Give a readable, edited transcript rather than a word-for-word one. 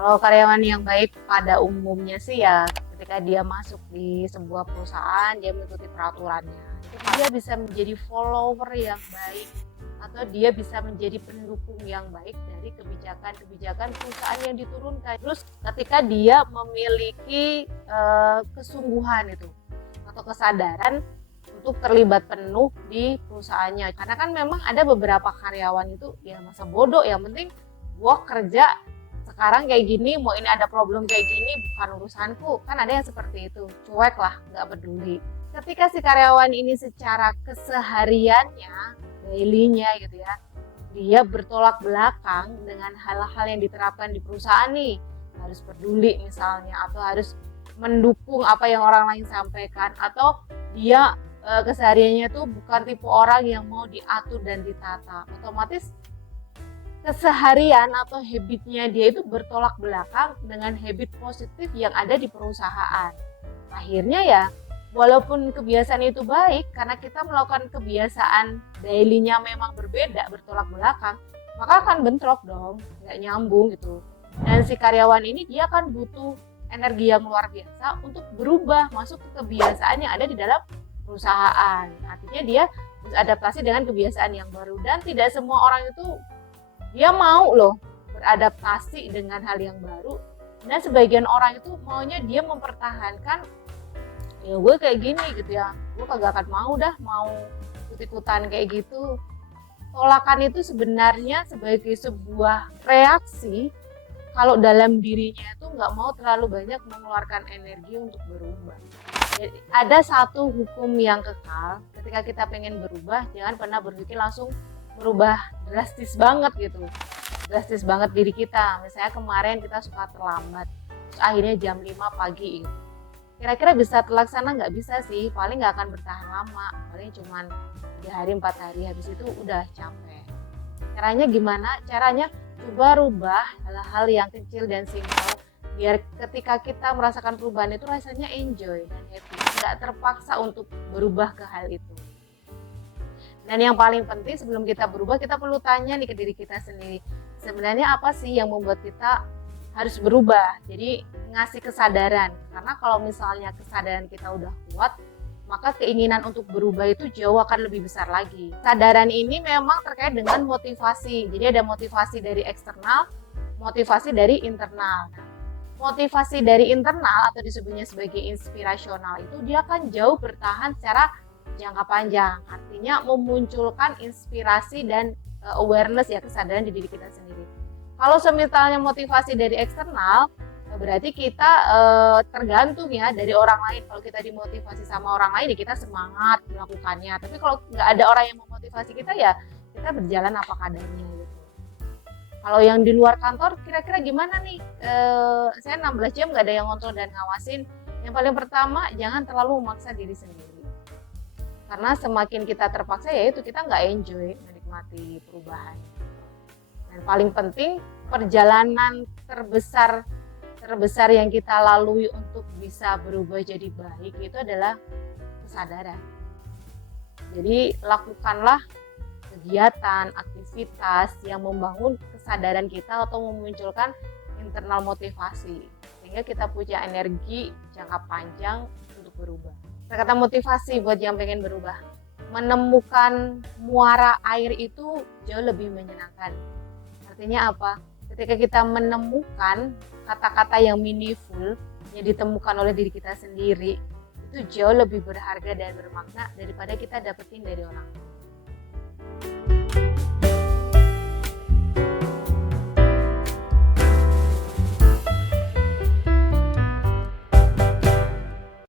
Kalau karyawan yang baik pada umumnya sih ya ketika dia masuk di sebuah perusahaan, dia mengikuti peraturannya. Dia bisa menjadi follower yang baik atau dia bisa menjadi pendukung yang baik dari kebijakan-kebijakan perusahaan yang diturunkan. Terus ketika dia memiliki kesungguhan itu atau kesadaran untuk terlibat penuh di perusahaannya. Karena kan memang ada beberapa karyawan itu ya masa bodoh, yang penting gua kerja sekarang kayak gini, mau ini ada problem kayak gini bukan urusanku. Kan ada yang seperti itu, cuek lah, nggak peduli. Ketika si karyawan ini secara kesehariannya, daily-nya gitu ya, dia bertolak belakang dengan hal-hal yang diterapkan di perusahaan nih, harus peduli misalnya, atau harus mendukung apa yang orang lain sampaikan, atau dia kesehariannya tuh bukan tipe orang yang mau diatur dan ditata, otomatis keseharian atau habitnya dia itu bertolak belakang dengan habit positif yang ada di perusahaan. Akhirnya ya, walaupun kebiasaan itu baik, karena kita melakukan kebiasaan daily-nya memang berbeda, bertolak belakang, maka akan bentrok dong, nggak nyambung gitu. Dan si karyawan ini dia kan butuh energi yang luar biasa untuk berubah masuk ke kebiasaan yang ada di dalam perusahaan. Artinya dia harus adaptasi dengan kebiasaan yang baru, dan tidak semua orang itu dia mau loh beradaptasi dengan hal yang baru, dan sebagian orang itu maunya dia mempertahankan ya gue kayak gini gitu ya, gue kagak akan mau ikut-ikutan kayak gitu. Tolakan itu sebenarnya sebagai sebuah reaksi kalau dalam dirinya itu nggak mau terlalu banyak mengeluarkan energi untuk berubah. Jadi, ada satu hukum yang kekal, ketika kita pengen berubah jangan pernah berpikir langsung merubah drastis banget gitu, drastis banget diri kita. Misalnya kemarin kita suka terlambat, terus akhirnya jam 5 pagi gitu. Kira-kira bisa terlaksana? Nggak bisa sih, paling nggak akan bertahan lama, paling cuman 3 hari 4 hari, habis itu udah capek. Caranya gimana? Caranya coba rubah hal-hal yang kecil dan simpel, biar ketika kita merasakan perubahan itu rasanya enjoy dan happy, nggak terpaksa untuk berubah ke hal itu. Dan yang paling penting sebelum kita berubah, kita perlu tanya nih ke diri kita sendiri, sebenarnya apa sih yang membuat kita harus berubah? Jadi ngasih kesadaran, karena kalau misalnya kesadaran kita udah kuat, maka keinginan untuk berubah itu jauh akan lebih besar lagi. Kesadaran ini memang terkait dengan motivasi, jadi ada motivasi dari eksternal, motivasi dari internal. Motivasi dari internal atau disebutnya sebagai inspirasional itu dia akan jauh bertahan secara jangka panjang, artinya memunculkan inspirasi dan awareness ya, kesadaran di diri kita sendiri. Kalau misalnya motivasi dari eksternal, berarti kita tergantung ya dari orang lain. Kalau kita dimotivasi sama orang lain ya kita semangat melakukannya, tapi kalau nggak ada orang yang memotivasi kita ya kita berjalan apa adanya gitu. Kalau yang di luar kantor kira-kira gimana nih, saya 16 jam nggak ada yang ngontrol dan ngawasin. Yang paling pertama, jangan terlalu memaksa diri sendiri. Karena semakin kita terpaksa ya itu kita nggak enjoy menikmati perubahan. Dan paling penting, perjalanan terbesar yang kita lalui untuk bisa berubah jadi baik itu adalah kesadaran. Jadi lakukanlah kegiatan, aktivitas yang membangun kesadaran kita atau memunculkan internal motivasi, sehingga kita punya energi jangka panjang untuk berubah. Kata motivasi buat yang pengen berubah, menemukan muara air itu jauh lebih menyenangkan. Artinya apa? Ketika kita menemukan kata-kata yang meaningful yang ditemukan oleh diri kita sendiri, itu jauh lebih berharga dan bermakna daripada kita dapetin dari orang lain.